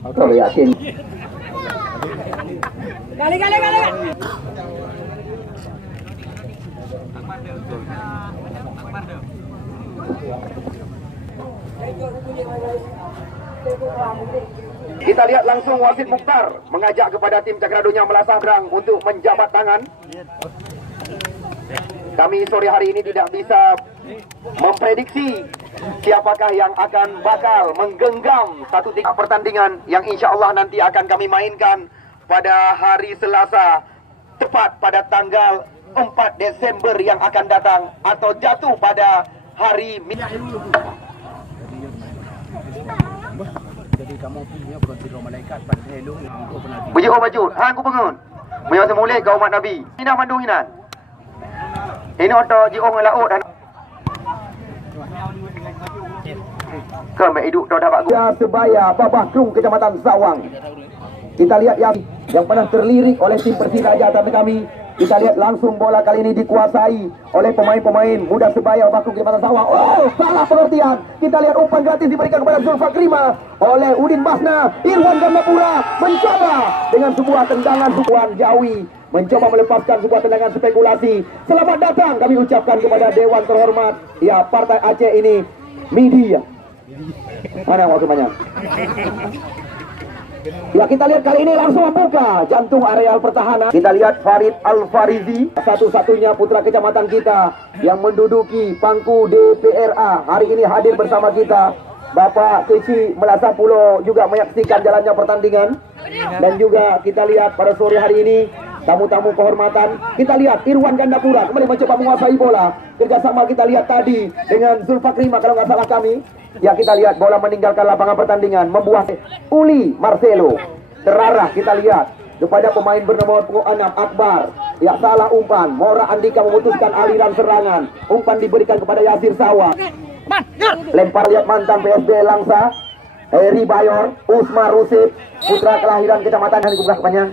Betul, yakin. Kali. Kita lihat langsung wasit Mukhtar mengajak kepada tim Cakradonya Melasabrang untuk menjabat tangan. Kami sore hari ini tidak bisa memprediksi siapakah yang akan bakal menggenggam satu tiga pertandingan yang insya Allah nanti akan kami mainkan pada hari Selasa, tepat pada tanggal 4 Desember yang akan datang, atau jatuh pada hari Jadi kamu punya berarti malaikat pada helung aku pernah Buji bajut, aku pengun. Menyau semulai kau umat Nabi. Ina mandung inan. Ini oto jiong laut dan hidup dah dapat gua Sebaya Babah Krung Kecamatan Sawang. Kita lihat yang pernah terlirik oleh tim Persiraja atas kami. Kita lihat langsung bola kali ini dikuasai oleh pemain-pemain muda Sebaya Babah Krung Kecamatan Sawang. Oh, salah pengertian. Kita lihat umpan gratis diberikan kepada Zulfakrima oleh Udin Basna. Irwan Gandapura mencoba dengan sebuah tendangan Tuan Jawi, mencoba melepaskan sebuah tendangan spekulasi. Selamat datang kami ucapkan kepada Dewan terhormat ya Partai Aceh ini. Media. Mana waktunya? Ya, kita lihat kali ini langsung membuka jantung areal pertahanan. Kita lihat Farid Al-Farizi, satu-satunya putra kecamatan kita yang menduduki pangku DPRA. Hari ini hadir bersama kita. Bapak Keci Melasa Pulau juga menyaksikan jalannya pertandingan. Dan juga kita lihat pada sore hari ini tamu-tamu kehormatan. Kita lihat Irwan Gandapura kembali mencoba menguasai bola. Kerjasama kita lihat tadi dengan Zulfakrima kalau nggak salah kami. Ya, kita lihat bola meninggalkan lapangan pertandingan, membuat Uli Marcelo terarah. Kita lihat kepada pemain bernomor 6 Akbar. Ya, salah umpan. Mora Andika memutuskan aliran serangan. Umpan diberikan kepada Yasir Sawa. Lempar lihat mantan PSB Langsa, Heri Bayor, Usmar Rusif, putra kelahiran kecamatan yang dibuka kepanjang.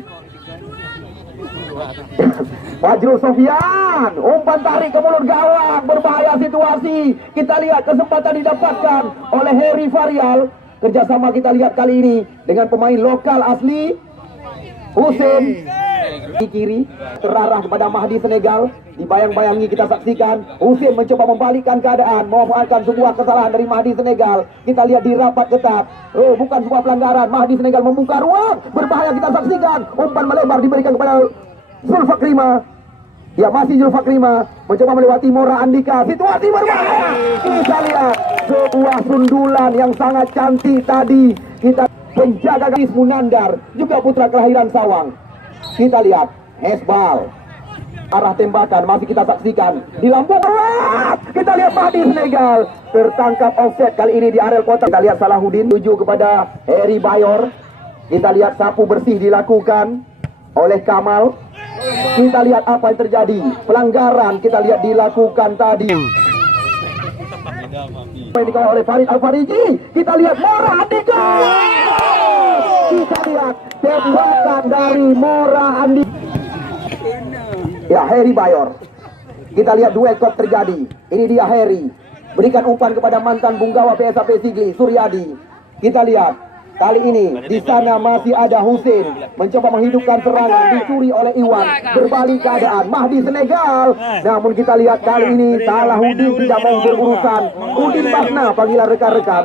Fajrul Sofian, umpan tarik ke mulut gawang, berbahaya situasi. Kita lihat kesempatan didapatkan oleh Heri Varial. Kerjasama kita lihat kali ini dengan pemain lokal asli Husin di kiri, terarah kepada Mahdi Senegal. Dibayang-bayangi kita saksikan Husin mencoba membalikkan keadaan, memanfaatkan sebuah kesalahan dari Mahdi Senegal. Kita lihat di rapat ketat. Oh, bukan sebuah pelanggaran. Mahdi Senegal membuka ruang, berbahaya kita saksikan. Umpan melebar diberikan kepada Zulfakrima. Ya, masih Zulfakrima mencoba melewati Mora Andika. Situasi berbahaya. Kita lihat sebuah sundulan yang sangat cantik tadi. Kita penjaga garis Munandar, juga putra kelahiran Sawang. Kita lihat Hesbal, arah tembakan masih kita saksikan di lambung. Kita lihat Mahdi Senegal tertangkap offset kali ini di area kotak. Kita lihat Salahuddin tuju kepada Heri Bayor. Kita lihat sapu bersih dilakukan oleh Kamal. Kita lihat apa yang terjadi. Pelanggaran kita lihat dilakukan tadi. Dikawal oleh Farid Al-Farizi. Kita lihat Mora Andika. Kita lihat tembakan dari Mora Andika. Ya, Heri Bayor. Kita lihat duel kok terjadi. Ini dia Heri. Berikan umpan kepada mantan Bunggawa PSAP Sigli, Suryadi. Kita lihat kali ini di sana masih ada Husin mencoba menghidupkan serangan, dicuri oleh Iwan. Berbalik keadaan Mahdi Senegal. Namun kita lihat kali ini Salahuddin tidak mau berurusan. Udin Basna panggilan rekan-rekan.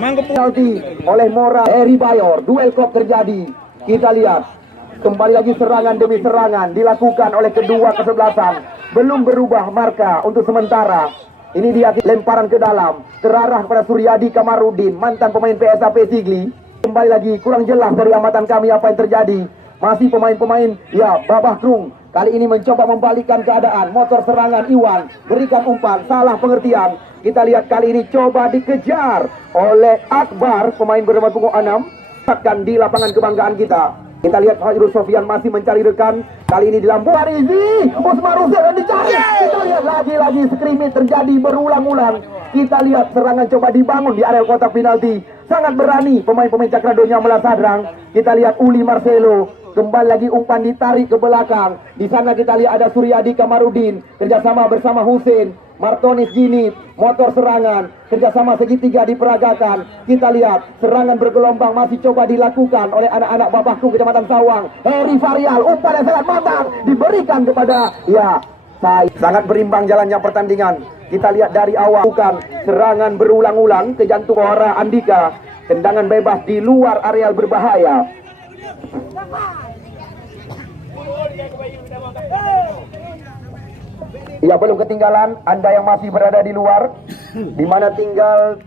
Penalti oleh Mora. Heri Bayor. Duel kok terjadi. Kita lihat kembali lagi serangan demi serangan dilakukan oleh kedua kesebelasan. Belum berubah marka untuk sementara. Ini dia lemparan ke dalam, terarah kepada Suryadi Kamarudin, mantan pemain PSAP Sigli. Kembali lagi kurang jelas dari amatan kami apa yang terjadi. Masih pemain-pemain ya Babah Krung kali ini mencoba membalikkan keadaan. Motor serangan Iwan, berikan umpan, salah pengertian. Kita lihat kali ini coba dikejar oleh Akbar, pemain bernomor punggung 6. Akan di lapangan kebanggaan kita. Kita lihat Fajrul Sofian masih mencari rekan. Kali ini di lambung Farizi, Usmar Rusif yang dicari. Kita lihat lagi-lagi skrimit terjadi berulang-ulang. Kita lihat serangan coba dibangun di area kotak penalti. Sangat berani pemain-pemain Cakradonya Melasadrang. Kita lihat Uli Marcelo. Kembali lagi umpan ditarik ke belakang. Di sana kita lihat ada Suryadi Kamarudin. Kerjasama bersama Husin. Martonis Ginit, motor serangan, kerjasama segitiga diperagakan. Kita lihat serangan bergelombang masih coba dilakukan oleh anak-anak Babahku Kecamatan Sawang. Heri Varial, umpan yang sangat matang diberikan kepada sangat berimbang jalannya pertandingan. Kita lihat dari awal bukan serangan berulang-ulang ke jantung Ora Andika. Tendangan bebas di luar areal berbahaya. Ya, belum ketinggalan Anda yang masih berada di luar, di mana tinggal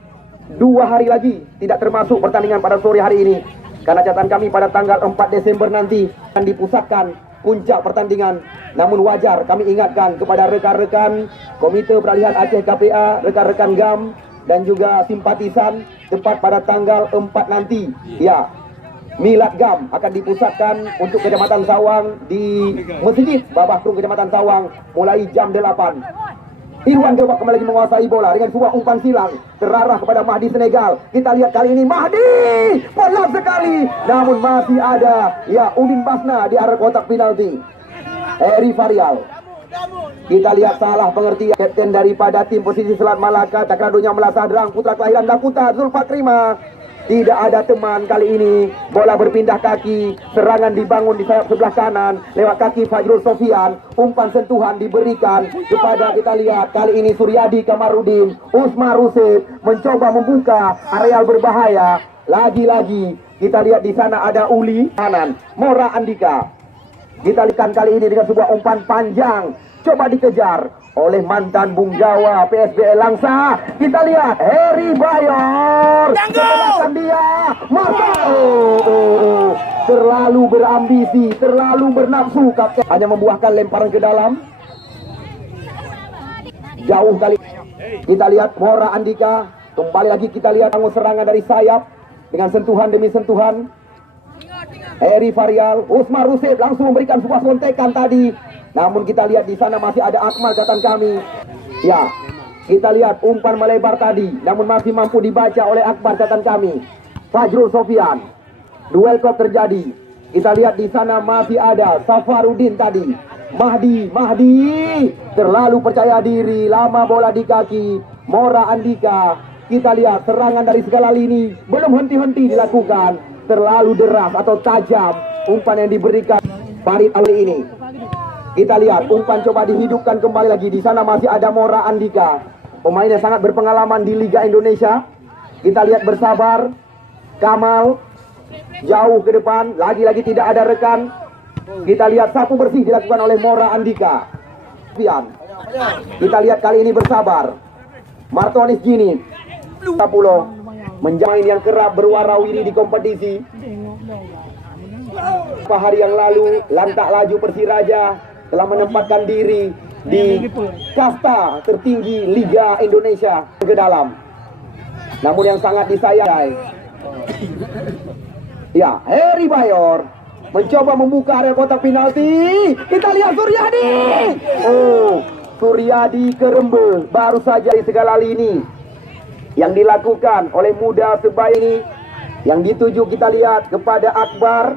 2 hari lagi, tidak termasuk pertandingan pada sore hari ini. Karena catatan kami pada tanggal 4 Desember nanti akan dipusatkan puncak pertandingan. Namun wajar kami ingatkan kepada rekan-rekan Komite Peralihan Aceh KPA, rekan-rekan GAM dan juga simpatisan, tepat pada tanggal 4 nanti. Ya, Milad GAM akan dipusatkan untuk Kecamatan Sawang di Masjid Babahku Kecamatan Sawang mulai jam 8. Irwan Gebak kembali lagi menguasai bola dengan sebuah umpan silang terarah kepada Mahdi Senegal. Kita lihat kali ini Mahdi pelan sekali, namun masih ada Udin Basna di arah kotak penalti. Heri Varial. Kita lihat salah pengertian kapten daripada tim posisi Selat Malaka, Takradonya Melasadrang, putra kelahiran Dakuta Zulfakrima. Tidak ada teman kali ini. Bola berpindah kaki. Serangan dibangun di sayap sebelah kanan lewat kaki Fajrul Sofian. Umpan sentuhan diberikan kepada, kita lihat kali ini Suryadi Kamarudin. Usmar Rusif mencoba membuka areal berbahaya. Lagi-lagi kita lihat di sana ada Uli kanan Mora Andika. Kita lihat kali ini dengan sebuah umpan panjang. Coba dikejar oleh mantan Bung Jawa PSBL Langsa. Kita lihat Heri Bayor. Kebetulan dia masa terlalu berambisi, terlalu bernafsu. Kapten hanya membuahkan lemparan ke dalam. Jauh kali. Kita lihat Mora Andika. Kembali lagi kita lihat serangan dari sayap dengan sentuhan demi sentuhan. Heri Varial, Usmar Rusif langsung memberikan sebuah sontekan tadi. Namun kita lihat di sana masih ada Akmal catatan kami. Ya, kita lihat umpan melebar tadi, namun masih mampu dibaca oleh Akbar catatan kami. Fajrul Sofian, duel kop terjadi. Kita lihat di sana masih ada Safarudin tadi. Mahdi terlalu percaya diri, lama bola di kaki. Mora Andika. Kita lihat serangan dari segala lini, belum henti-henti dilakukan. Terlalu deras atau tajam umpan yang diberikan Farid Ali ini. Kita lihat umpan coba dihidupkan kembali lagi. Di sana masih ada Mora Andika, pemain yang sangat berpengalaman di Liga Indonesia. Kita lihat bersabar. Kamal jauh ke depan, lagi-lagi tidak ada rekan. Kita lihat sapu bersih dilakukan oleh Mora Andika. Kita lihat kali ini bersabar. Martonis Ginit, Tapulo menjadi yang kerap berwarawiri di kompetisi. Beberapa hari yang lalu Lantak Laju Persiraja telah menempatkan diri di kasta tertinggi Liga Indonesia ke dalam. Namun yang sangat disayangkan, ya, Heri Bayor mencoba membuka area kotak penalti. Kita lihat Suryadi. Suryadi Kerembe baru saja di segala lini yang dilakukan oleh muda sebaya ini, yang dituju kita lihat kepada Akbar.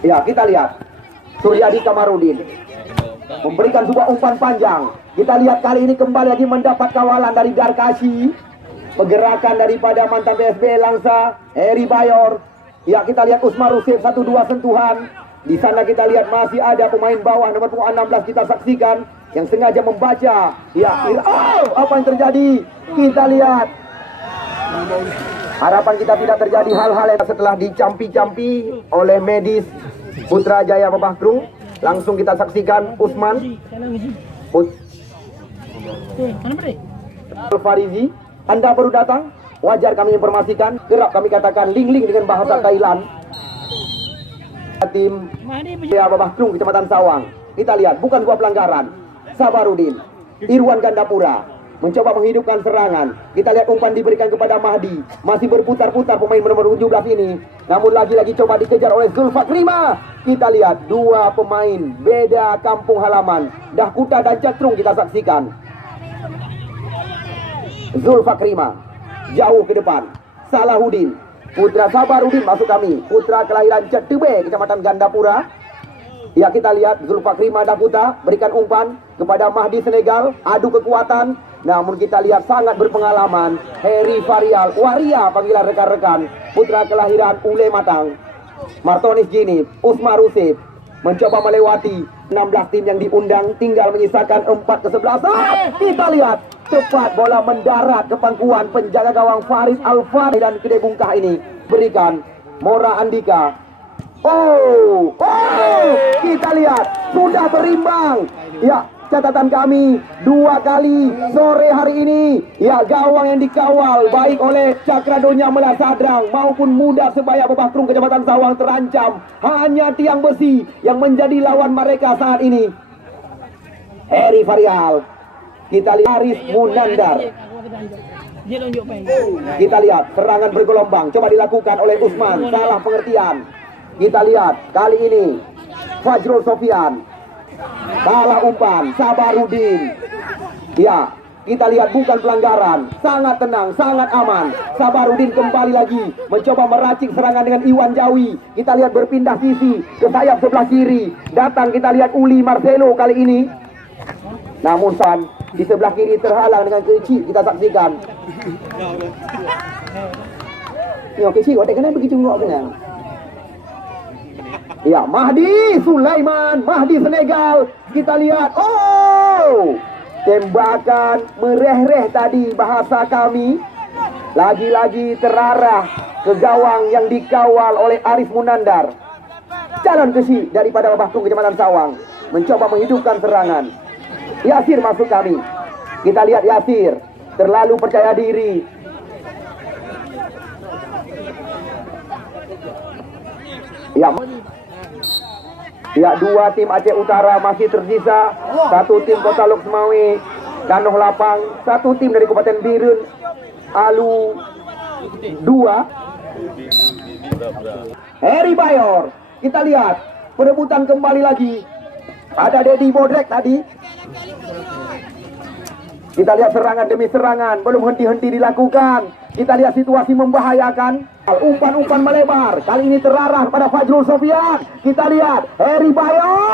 Ya, kita lihat Suryadi Kamarudin memberikan sebuah umpan panjang. Kita lihat kali ini kembali lagi mendapat kawalan dari Darkashi. Pergerakan daripada mantan PSBL Langsa, Heri Bayor. Ya, kita lihat Usmar Rusif 1-2 sentuhan. Di sana kita lihat masih ada pemain bawah nomor 16 kita saksikan yang sengaja membaca. Ya, apa yang terjadi? Kita lihat. Harapan kita tidak terjadi hal-hal yang setelah dicampi-campi oleh medis Putrajaya Babahkrung. Langsung kita saksikan Usman Farizi. Anda baru datang, wajar kami informasikan. Kerap kami katakan ling-ling dengan bahasa Thailand. Tim Babahkrung Kecamatan Sawang. Kita lihat bukan sebuah pelanggaran. Sabarudin, Irwan Gandapura mencoba menghidupkan serangan. Kita lihat umpan diberikan kepada Mahdi. Masih berputar-putar pemain nomor 17 ini. Namun lagi-lagi coba dikejar oleh Zulfakrima. Kita lihat dua pemain beda kampung halaman. Dahkuta dan Catrung kita saksikan. Zulfakrima jauh ke depan. Salahuddin Putra Sabarudin masuk kami. Putra kelahiran Cetebe, Kecamatan Gandapura. Ya, kita lihat Zulfakri Madaputa berikan umpan kepada Mahdi Senegal, adu kekuatan. Namun kita lihat sangat berpengalaman Heri Varial, waria panggilan rekan-rekan. Putra kelahiran Ule Matang, Martonis Gini, Usmar Rusif mencoba melewati 16 tim yang diundang, tinggal menyisakan 4 kesebelasan. Kita lihat cepat bola mendarat ke pangkuan penjaga gawang Farid Alfari dan Kedai Bungkah ini. Berikan Mora Andika. Oh, kita lihat sudah berimbang. Ya, catatan kami 2 kali sore hari ini. Ya, gawang yang dikawal baik oleh Cakradonya Melasadrang maupun Muda Sebaya Bebakrung Kecamatan Sawang terancam. Hanya tiang besi yang menjadi lawan mereka saat ini. Heri Varial. Kita lihat Aris Munandar. Kita lihat serangan bergelombang coba dilakukan oleh Usman. Salah pengertian. Kita lihat kali ini Fajrul Sofian. Salah umpan Sabarudin. Ya, kita lihat bukan pelanggaran. Sangat tenang, sangat aman. Sabarudin kembali lagi mencoba meracik serangan dengan Iwan Jawi. Kita lihat berpindah sisi ke sayap sebelah kiri. Datang kita lihat Uli Marcelo kali ini. Namun San di sebelah kiri terhalang dengan kecil. Kita saksikan. Ya, kecil kok kenapa begitu ngok kena. Ya, Mahdi Sulaiman, Mahdi Senegal. Kita lihat, oh, tembakan mereh-reh tadi bahasa kami. Lagi-lagi terarah ke gawang yang dikawal oleh Arif Munandar. Jalan kesi daripada Bebakrung Kecamatan Sawang mencoba menghidupkan serangan. Yasir masuk kami. Kita lihat Yasir terlalu percaya diri. Ya, 2 tim Aceh Utara masih tersisa. 1 tim Kota Lok Semawe, Danoh Lapang. 1 tim dari Kabupaten Birun, Alu 2. Heri Bayor. Kita lihat perebutan kembali lagi. Ada Dedi Bodrek tadi. Kita lihat serangan demi serangan, belum henti-henti dilakukan. Kita lihat situasi membahayakan. Umpan-umpan melebar. Kali ini terarah pada Fajrul Sofian. Kita lihat Heri Bayor.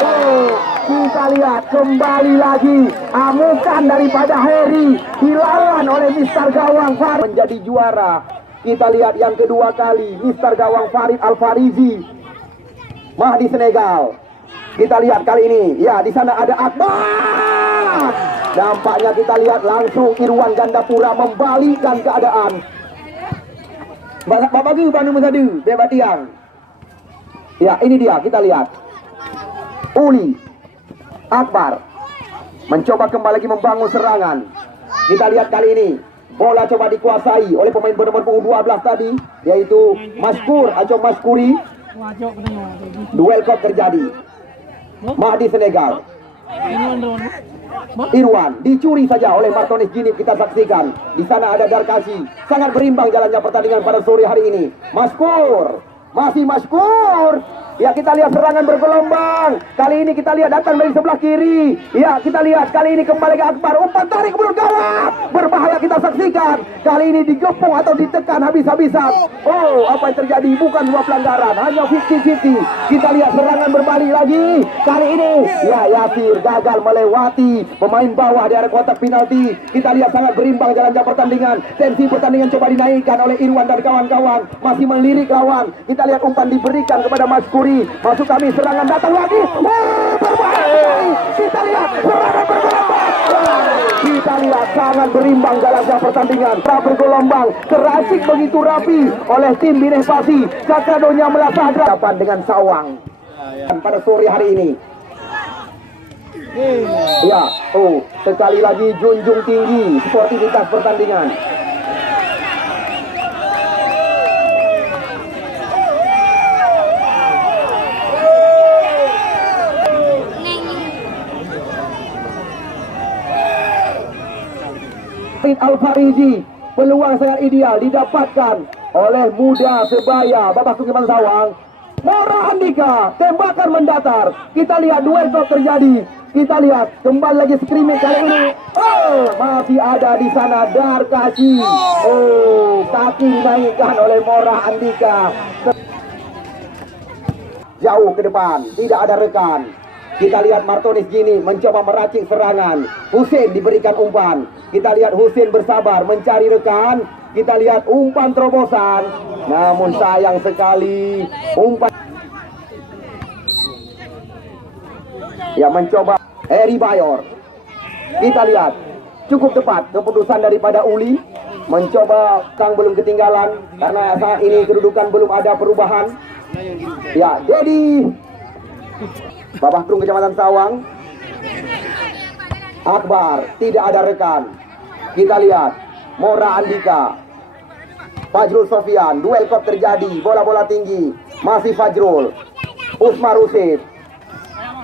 Oh, kita lihat kembali lagi amukan daripada Heri dilawan oleh Mister Gawang Farid menjadi juara. Kita lihat yang kedua kali Mister Gawang Farid Al-Farizi, Mahdi Senegal. Kita lihat kali ini, ya di sana ada Akbar. Nampaknya kita lihat langsung Irwan Gandapura membalikkan keadaan. Bapak bagi Bandung Mesadu, Bebas Tiang. Ya, ini dia kita lihat. Uli Akbar mencoba kembali lagi membangun serangan. Kita lihat kali ini bola coba dikuasai oleh pemain bernomor punggung 12 tadi, yaitu Maskur atau Maskuri. Duel kok terjadi. Mahdi Senegal. Irwan dicuri saja oleh Martonis Gini. Kita saksikan di sana ada Darkasi. Sangat berimbang jalannya pertandingan pada sore hari ini. Maskur, masih Maskur. Ya, kita lihat serangan bergelombang. Kali ini kita lihat datang dari sebelah kiri. Ya, kita lihat kali ini kembali ke Akbar. Umpan tarik ke mulut gawang. Berbahaya kita saksikan. Kali ini digepung atau ditekan habis-habisan. Oh, apa yang terjadi? Bukan dua pelanggaran, hanya 50-50. Kita lihat serangan berbalik lagi. Kali ini, ya Yasir gagal melewati pemain bawah di area kotak penalti. Kita lihat sangat berimbang jalannya pertandingan. Tensi pertandingan coba dinaikkan oleh Irwan dan kawan-kawan. Masih melirik lawan. Kita lihat umpan diberikan kepada Maskuri. Masuk kami, serangan datang lagi. Berbahaya. Kita lihat serangan bergelombang. Kita lihat sangat berimbang jalannya pertandingan. Bergelombang, terasik begitu rapi oleh tim Bineh Pasi. Cakradonya Melasadrang dengan Sawang pada sore hari ini. Ya, oh, sekali lagi junjung tinggi sportivitas pertandingan. Al-Farizi, peluang sangat ideal didapatkan oleh Muda Sebaya Bebakrung Kecamatan Sawang. Mora Andika, tembakan mendatar. Kita lihat duel kok terjadi. Kita lihat kembali lagi skrimmage kali ini. Oh, masih ada di sana Darkashi. Oh, kaki dinaikkan oleh Mora Andika. Jauh ke depan, tidak ada rekan. Kita lihat Martonis gini mencoba meracik serangan. Hussein diberikan umpan. Kita lihat Hussein bersabar mencari rekan. Kita lihat umpan terobosan. Namun sayang sekali umpan. Ya, mencoba Harry Bayor. Kita lihat cukup tepat keputusan daripada Uli. Mencoba Kang belum ketinggalan karena saat ini kedudukan belum ada perubahan. Ya, Dedi Babah Krung Kecamatan Sawang. Akbar, tidak ada rekan. Kita lihat Mora Andika, Fajrul Sofian, duel kop terjadi, bola-bola tinggi. Masih Fajrul, Usman Rusif,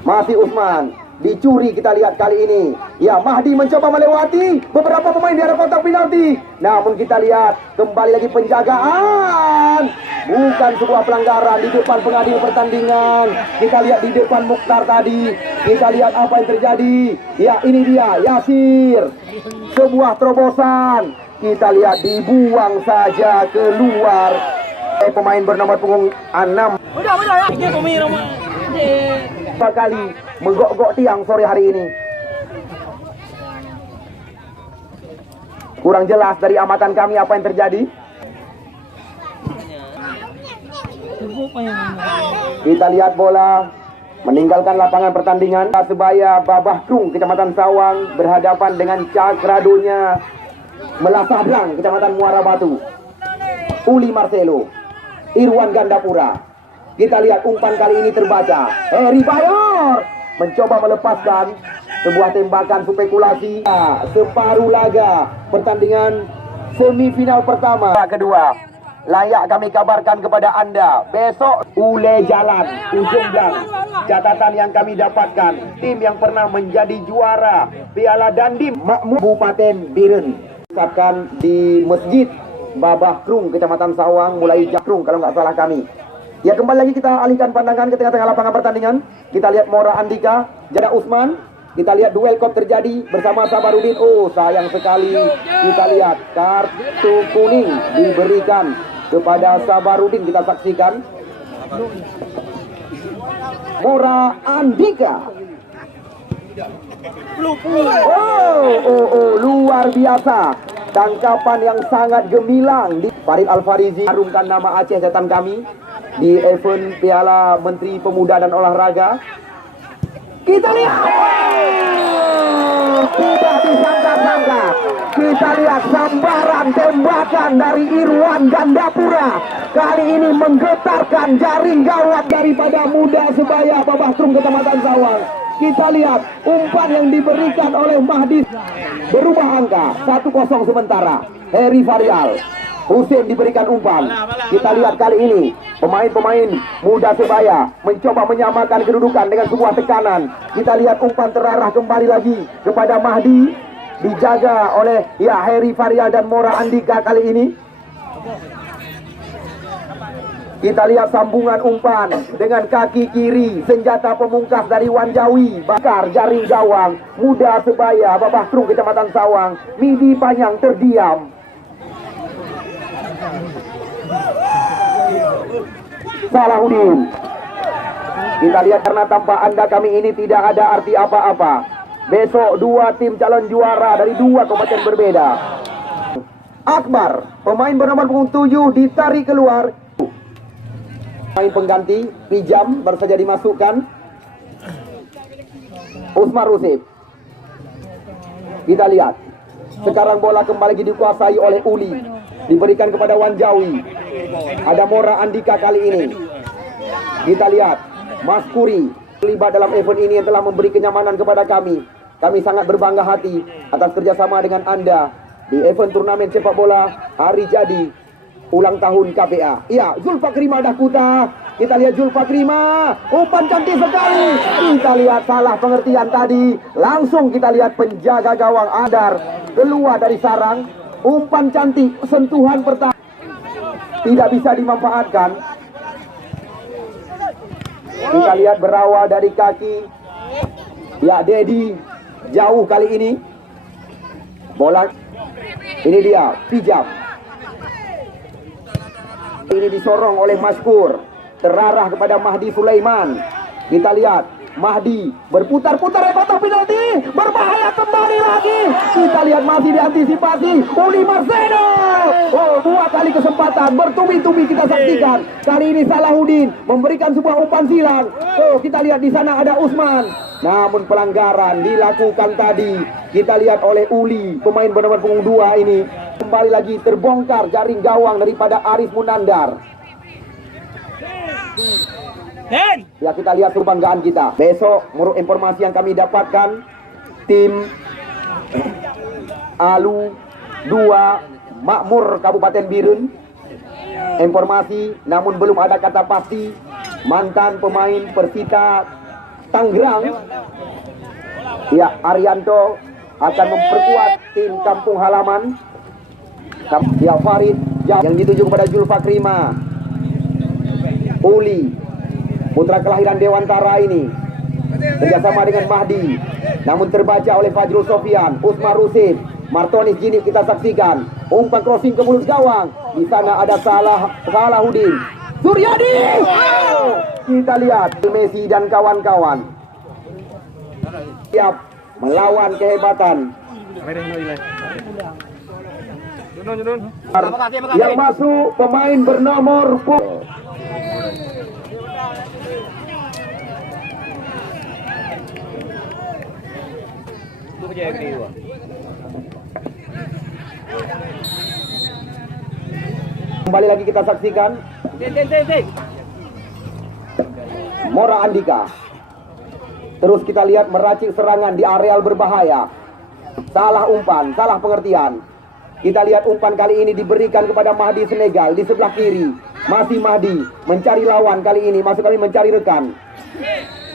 masih Usman, dicuri kita lihat kali ini. Ya, Mahdi mencoba melewati beberapa pemain di arah kotak penalti. Namun kita lihat kembali lagi penjagaan. Bukan sebuah pelanggaran di depan pengadil pertandingan. Kita lihat di depan Mukhtar tadi. Kita lihat apa yang terjadi. Ya, ini dia Yasir. Sebuah terobosan. Kita lihat dibuang saja keluar. Pemain bernama punggung 6. Kali menggok-gok tiang sore hari ini. Kurang jelas dari amatan kami apa yang terjadi. Kita lihat bola meninggalkan lapangan pertandingan. Persebaya Babah Krung Kecamatan Sawang berhadapan dengan Cakradonya Melasabrang Kecamatan Muara Batu. Uli Marcelo, Irwan Gandapura. Kita lihat umpan kali ini terbaca. Harry Bayor mencoba melepaskan sebuah tembakan spekulasi. Separuh laga pertandingan semifinal pertama. Kedua, layak kami kabarkan kepada Anda, besok Ule Jalan, ujung gang. Catatan yang kami dapatkan, tim yang pernah menjadi juara Piala Dandim Makmur Kabupaten Biren. Ucapkan di Masjid Babah Krung Kecamatan Sawang, mulai Jakrung kalau nggak salah kami. Ya, kembali lagi kita alihkan pandangan ke tengah-tengah lapangan pertandingan. Kita lihat Mora Andika, Jada Usman. Kita lihat duel kop terjadi bersama Sabarudin. Oh, sayang sekali. Kita lihat kartu kuning diberikan kepada Sabarudin. Kita saksikan. Mora Andika. Oh, luar biasa. Tangkapan yang sangat gemilang. Farid Al-Farizi harumkan nama Aceh catatan kami di event Piala Menteri Pemuda dan Olahraga. Kita lihat, tidak disangka-sangka. Kita lihat sambaran tembakan dari Irwan Gandapura. Kali ini menggetarkan jaring gawat daripada Muda Sebaya Babah Krung Kecamatan Sawang. Kita lihat umpan yang diberikan oleh Mahdi berubah angka 1-0 sementara. Harry Varial, Hussein diberikan umpan. Kita lihat kali ini pemain-pemain Muda Sebaya mencoba menyamakan kedudukan dengan sebuah tekanan. Kita lihat umpan terarah kembali lagi kepada Mahdi, dijaga oleh Harry Varial dan Mora Andika kali ini. Kita lihat sambungan umpan dengan kaki kiri, senjata pemungkas dari Wanjawi, bakar jaring gawang Muda Sebaya Babah Krung Kecamatan Sawang. Midi Panyang terdiam. Salahuddin. Kita lihat karena tanpa Anda kami ini tidak ada arti apa-apa. Besok dua tim calon juara dari dua kabupaten berbeda. Akbar, pemain bernama punggung 7 ditarik keluar. Pemain pengganti Pijam baru saja dimasukkan. Usman Rusif. Kita lihat sekarang bola kembali lagi dikuasai oleh Uli, diberikan kepada Wanjawi. Ada Mora Andika kali ini. Kita lihat Mas Kuri terlibat dalam event ini yang telah memberi kenyamanan kepada kami. Kami sangat berbangga hati atas kerjasama dengan Anda di event turnamen sepak bola hari jadi ulang tahun KPA. Iya, Zulfakrima Dakuta. Kita lihat Zulfakrima, umpan cantik sekali. Kita lihat salah pengertian tadi. Langsung kita lihat penjaga gawang Adar keluar dari sarang. Umpan cantik, sentuhan pertama tidak bisa dimanfaatkan. Kita lihat berawal dari kaki Ya, Dedi jauh kali ini. Bola ini dia, pijam. Ini disorong oleh Maskur, terarah kepada Mahdi Sulaiman. Kita lihat Mahdi berputar-putar kotak penalti, berbahaya kembali lagi. Kita lihat masih diantisipasi Uli Marcelo. Oh, 2 kali kesempatan bertubi-tubi kita saksikan. Kali ini Salahuddin memberikan sebuah umpan silang. Oh, kita lihat di sana ada Usman. Namun pelanggaran dilakukan tadi. Kita lihat oleh Uli, pemain bernomor punggung 2 ini. Kembali lagi terbongkar jaring gawang daripada Aris Munandar. Ya, kita lihat kebanggaan kita. Besok menurut informasi yang kami dapatkan, tim Alu 2 Makmur Kabupaten Birun. Informasi namun belum ada kata pasti. Mantan pemain Persita Tangerang, ya, Arianto akan memperkuat tim kampung halaman. Ya, Farid yang dituju kepada Julfakrima. Uli, putra kelahiran Dewantara ini, kerjasama dengan Mahdi, namun terbaca oleh Fajrul Sofian. Usman Rusid, Martonis Jinip kita saksikan. Umpan crossing ke mulut gawang. Di sana ada Salahuddin. Suryadi. Kita lihat Messi dan kawan-kawan siap melawan kehebatan. Yang masuk pemain bernomor kembali lagi kita saksikan Mora Andika. Terus kita lihat meracik serangan di areal berbahaya. Salah umpan, salah pengertian. Kita lihat umpan kali ini diberikan kepada Mahdi Senegal di sebelah kiri. Masih Mahdi mencari lawan kali ini, masuk kali mencari rekan.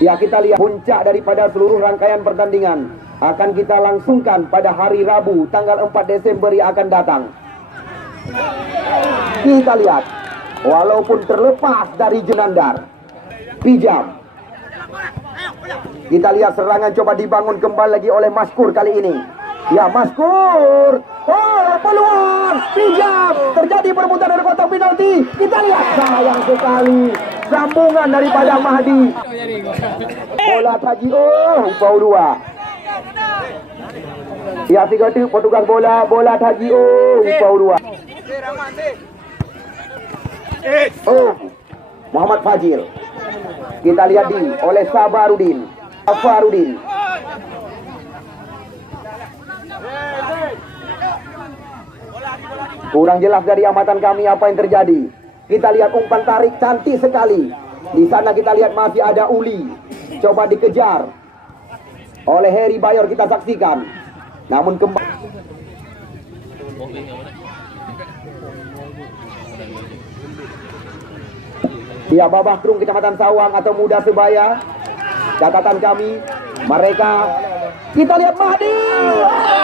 Ya, kita lihat puncak daripada seluruh rangkaian pertandingan akan kita langsungkan pada hari Rabu tanggal 4 Desember yang akan datang. Kita lihat, walaupun terlepas dari Jenandar, pijam. Kita lihat serangan coba dibangun kembali lagi oleh Maskur kali ini. Ya, Maskur. Oh, peluang. Pijam. Terjadi perputaran dari kotak penalti. Kita lihat, sayang sekali sambungan daripada Mahdi. Bola Taji. Oh, Upau 2. Ya, 3 petugas bola Taji. Oh, Upau 2. Oh, Muhammad Fajil. Kita lihat oleh Sabarudin. Afarudin. Kurang jelas dari amatan kami apa yang terjadi. Kita lihat umpan tarik cantik sekali. Di sana kita lihat masih ada Uli. Coba dikejar oleh Heri Bayor, kita saksikan. Namun kembali. Ya, Babah Krung Kecamatan Sawang atau Muda Sebaya. Catatan kami, mereka, kita lihat Mahdi,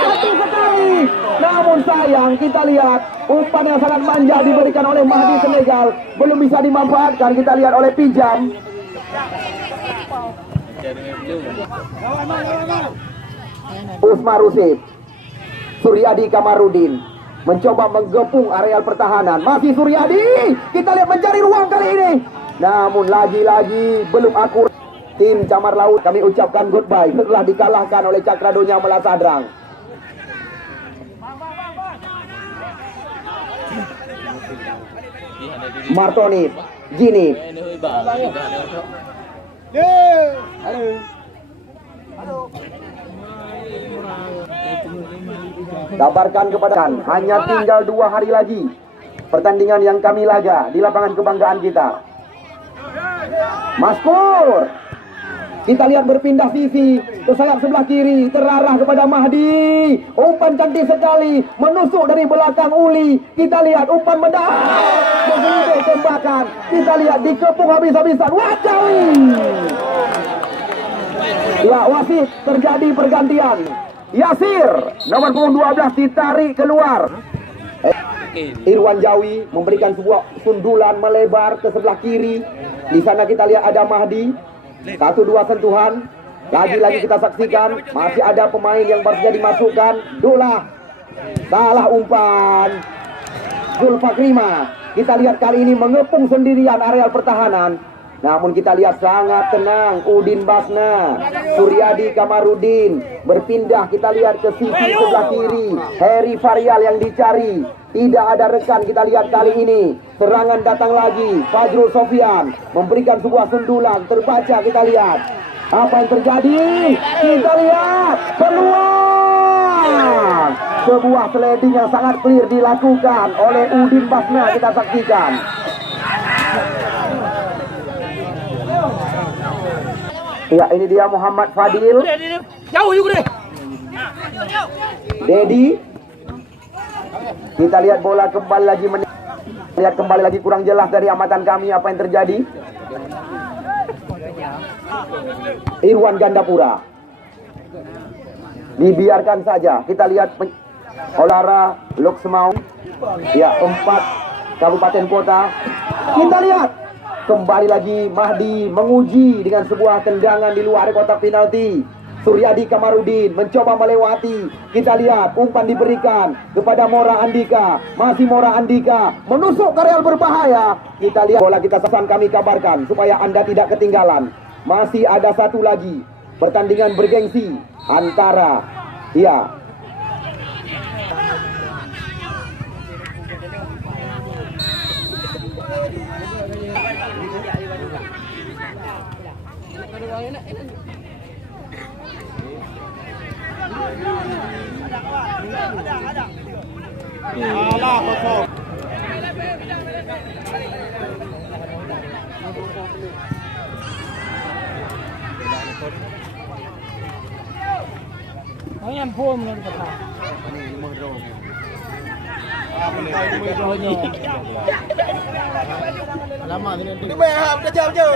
cantik sekali. Namun sayang, kita lihat umpan yang sangat manja diberikan oleh Mahdi Senegal, belum bisa dimanfaatkan. Kita lihat oleh Pijam. Usman Rusid, Suryadi Kamarudin mencoba menggepung areal pertahanan. Masih Suryadi, kita lihat mencari ruang kali ini. Namun lagi-lagi belum akurat. Tim Camar Laut kami ucapkan goodbye setelah dikalahkan oleh Cakradonya Melasadrang. Martonis, Gini. Kabarkan kepada hanya tinggal 2 hari lagi pertandingan yang kami laga di lapangan kebanggaan kita. Maskur, kita lihat berpindah sisi ke sayap sebelah kiri, terarah kepada Mahdi. Umpan cantik sekali menusuk dari belakang Uli. Kita lihat umpan mendarat, menggelitik tembakan. Kita lihat dikepung habis-habisan. Wajawi. Ya, wasit, terjadi pergantian. Yasir, nomor punggung 12 ditarik keluar. Irwan Jawi memberikan sebuah sundulan melebar ke sebelah kiri. Di sana kita lihat ada Mahdi. 1-2 sentuhan. Lagi-lagi kita saksikan masih ada pemain yang baru saja dimasukkan. Dolah salah umpan. Zulfakrima, kita lihat kali ini mengepung sendirian areal pertahanan. Namun kita lihat sangat tenang Udin Basna, Suryadi Kamarudin berpindah, kita lihat ke sisi sebelah kiri. Heri Varial yang dicari, tidak ada rekan. Kita lihat kali ini serangan datang lagi. Fajrul Sofian memberikan sebuah sundulan, terbaca. Kita lihat apa yang terjadi. Kita lihat peluang, sebuah sliding yang sangat clear dilakukan oleh Udin Basna. Kita saksikan. Ya, ini dia Muhammad Fadil. Jauh juga deh. Dedi. Kita lihat bola kembali lagi, lihat kembali lagi kurang jelas dari amatan kami apa yang terjadi. Irwan Gandapura. Dibiarkan saja. Kita lihat Olara Luxmau. Ya, 4 kabupaten kota. Kita lihat kembali lagi Mahdi menguji dengan sebuah tendangan di luar kotak penalti. Suryadi Kamarudin mencoba melewati. Kita lihat umpan diberikan kepada Mora Andika. Masih Mora Andika menusuk ke areal berbahaya. Kita lihat bola, kita pesan kami kabarkan supaya Anda tidak ketinggalan. Masih ada satu lagi pertandingan bergengsi antara Yang pun menurut kata. Lama ni. Ni beham dah jauh je.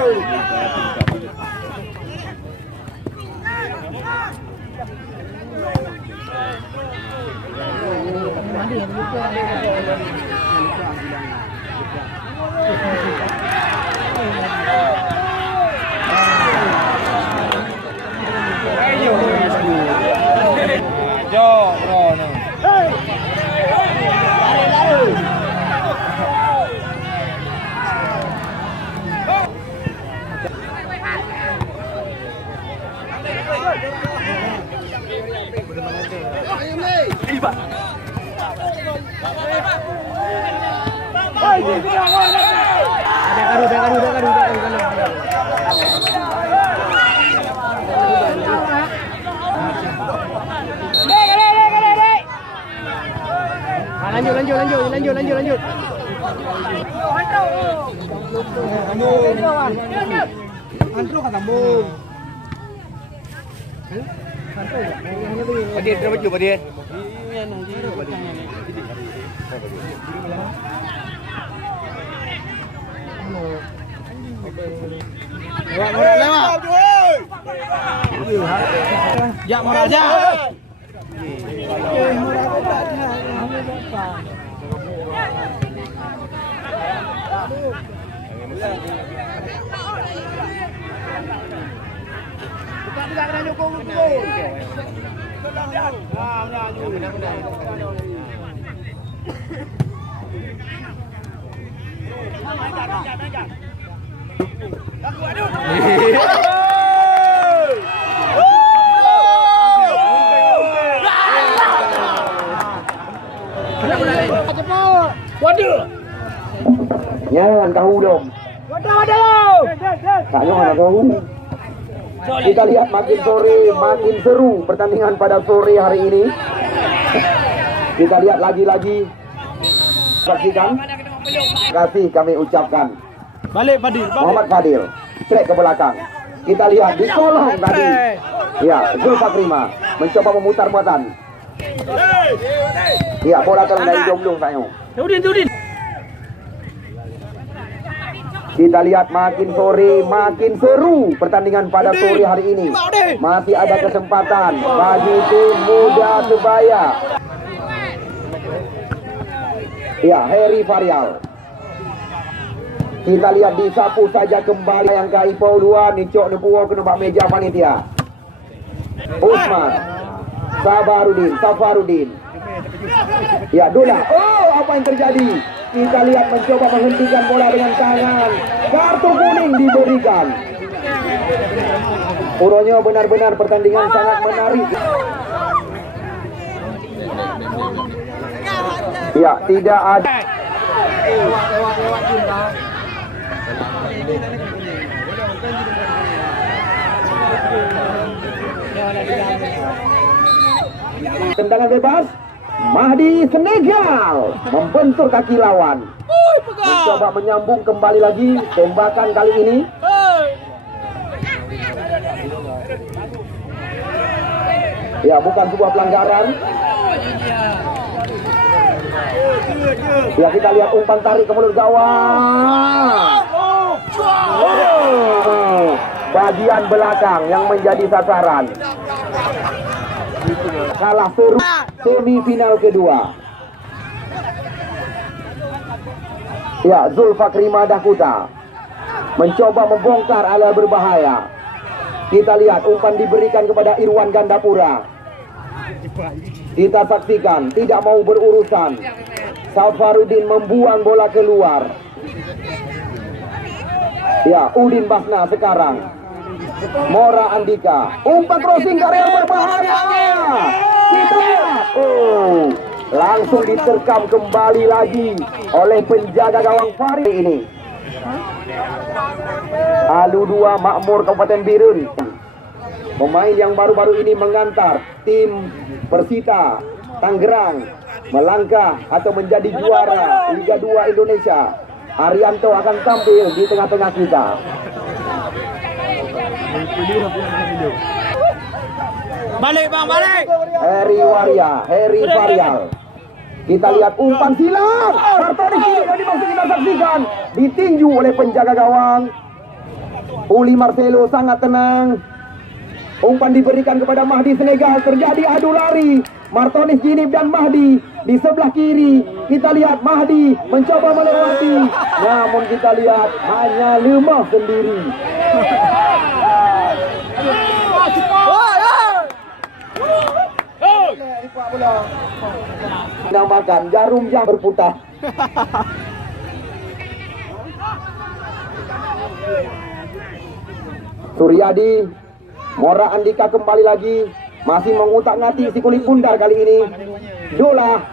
Lanjut. Antro kat sambung. Padir, terus baju Padir. Lewat. Ya Mora aja. Jangan tahu dong. Waduh. Mana tahu. Kita lihat makin sore makin seru pertandingan pada sore hari ini. Kita lihat lagi-lagi. Saksikan. Terima kasih kami ucapkan. Balik Fadil. Muhammad Fadil straight ke belakang. Kita lihat di kolong tadi. Ya, Zulfakrima mencoba memutar muatan. Ya, bola turun dari Jomblung saya. Udin. Kita lihat makin sore makin seru pertandingan pada sore hari ini. Masih ada kesempatan bagi tim Muda Sebaya. Ya, Heri Varial. Kita lihat disapu saja kembali yang ke Ipau 2 Nicok Nepuo ke nombak meja panitia. Usman, Safarudin. Ya, Dola. Oh, apa yang terjadi? Kita lihat mencoba menghentikan bola dengan tangan. Kartu kuning diberikan. Uronya benar-benar pertandingan sangat menarik. Ya, tidak ada. Tendangan bebas. Mahdi Senegal membentur kaki lawan. Mencoba menyambung kembali lagi tembakan kali ini. Ya, bukan sebuah pelanggaran. Ya, kita lihat umpan tarik ke mulut gawang. Bagian belakang yang menjadi sasaran. Kalah seru semifinal kedua. Ya, Zulfakri Madakuta mencoba membongkar area berbahaya. Kita lihat umpan diberikan kepada Irwan Gandapura. Kita saksikan, tidak mau berurusan. Safarudin membuang bola keluar. Ya, Udin Basna sekarang. Mora Andika, umpan crossing ke area berbahaya. Kita lihat, langsung diterkam kembali lagi oleh penjaga gawang Farid ini. Alu 2 Makmur Kabupaten Birun. Pemain yang baru-baru ini mengantar tim Persita Tangerang melangkah atau menjadi juara Liga 2 Indonesia. Arianto akan tampil di tengah-tengah kita. Balik bang, balik. Heri Varial. Kita lihat umpan silang. Martoni kiri yang dimaksud kita saksikan. Ditinju oleh penjaga gawang. Uli Marcelo sangat tenang. Umpan diberikan kepada Mahdi Senegal. Terjadi adu lari. Martonis Ginip dan Mahdi di sebelah kiri. Kita lihat Mahdi mencoba melewati. Namun kita lihat hanya lemah sendiri. Namakan jarum jam berputar. Suryadi, Mora Andika kembali lagi, masih mengutak-ngatik si kulit bundar kali ini. Dola.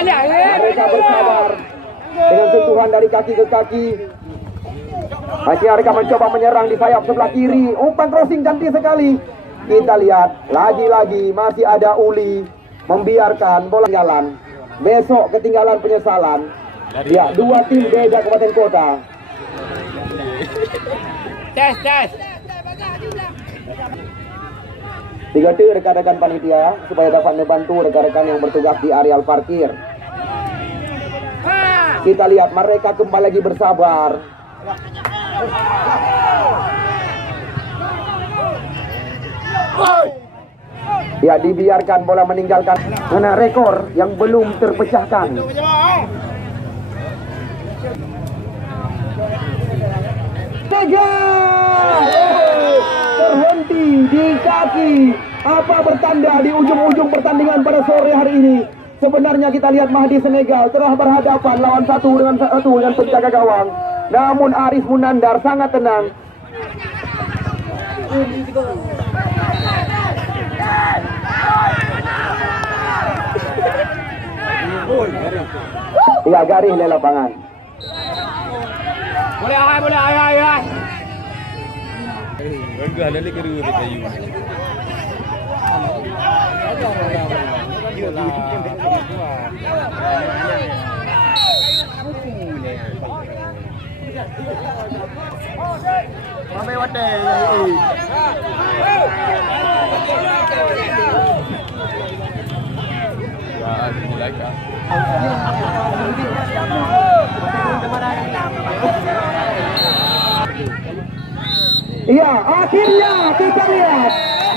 Mereka bersabar dengan sentuhan dari kaki ke kaki. Masih mereka mencoba menyerang di sayap sebelah kiri. Umpan crossing cantik sekali. Kita lihat lagi-lagi masih ada Uli membiarkan bola jalan. Besok ketinggalan penyesalan. Ya, dua tim beda kabupaten kota. Tes. 3 tim rekan-rekan panitia supaya dapat membantu rekan-rekan yang bertugas di areal parkir. Kita lihat mereka kembali lagi bersabar. Ya, dibiarkan bola meninggalkan mana rekor yang belum terpecahkan. Terhenti di kaki. Apa bertanda di ujung-ujung pertandingan pada sore hari ini? Sebenarnya kita lihat Mahdi Senegal telah berhadapan lawan satu dengan penjaga gawang. Namun Aris Munandar sangat tenang. Ya, garis di lapangan. Boleh, ay. Iya, akhirnya kita lihat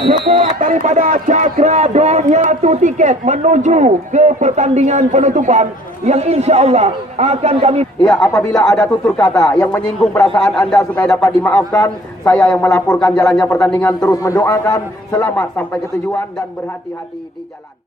sebuah daripada Cakra Dunia Tu Tiket menuju ke pertandingan penutupan yang insya-Allah akan kami. Ya, apabila ada tutur kata yang menyinggung perasaan anda supaya dapat dimaafkan, saya yang melaporkan jalannya pertandingan terus mendoakan selamat sampai ke tujuan dan berhati-hati di jalan.